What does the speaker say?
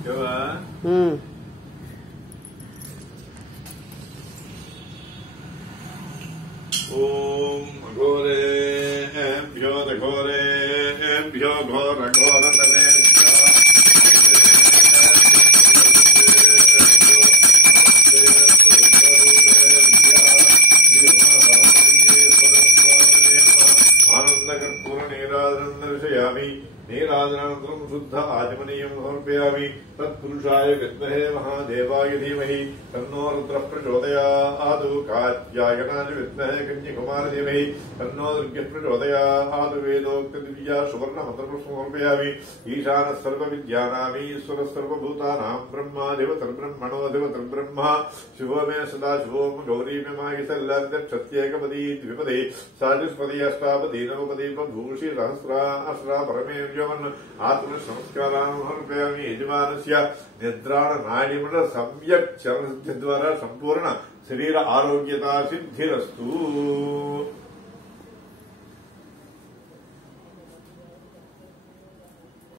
ओम घोरेभ्यो घोरेभ्यो घोर घोरतमेभ्यः आनन्दकर्पूरनीराजनं दर्शयामि। नीराजनानन्तरं शुद्ध आचमनीयं समर्पयामि। तत्पुरुषाय विद्महे महादेवाय धीमहि तन्नो रुद्रः प्रचोदयात्। कात्यायनाय विद्महे कन्याकुमारी धीमहि तन्नो दुर्गः प्रचोदयात्। वेदोक्तदिव्या सुवर्णमन्त्रं समर्पयामि। ईशानः सर्वविद्यानां ईश्वरः सर्वभूतानां ब्रह्माधिपतिर्ब्रह्मणोऽधिपतिर्ब्रह्मा शिवो मे सदा शिवोम गौरी मे मायिसल्लाद्यक्षत्येकपदी द्विपदी साजुष्पदी अष्टापदी नवपदी बभूषि सहस्राश्रा परमेव्यवन् आत्मनमस्कारान् समर्पयामि। यजमानस्य निद्राणनाडिमण्ड सम्यक् चरणसिद्धिद्वारा सम्पूर्ण शरीर आरोग्यता सिद्धिरस्तु।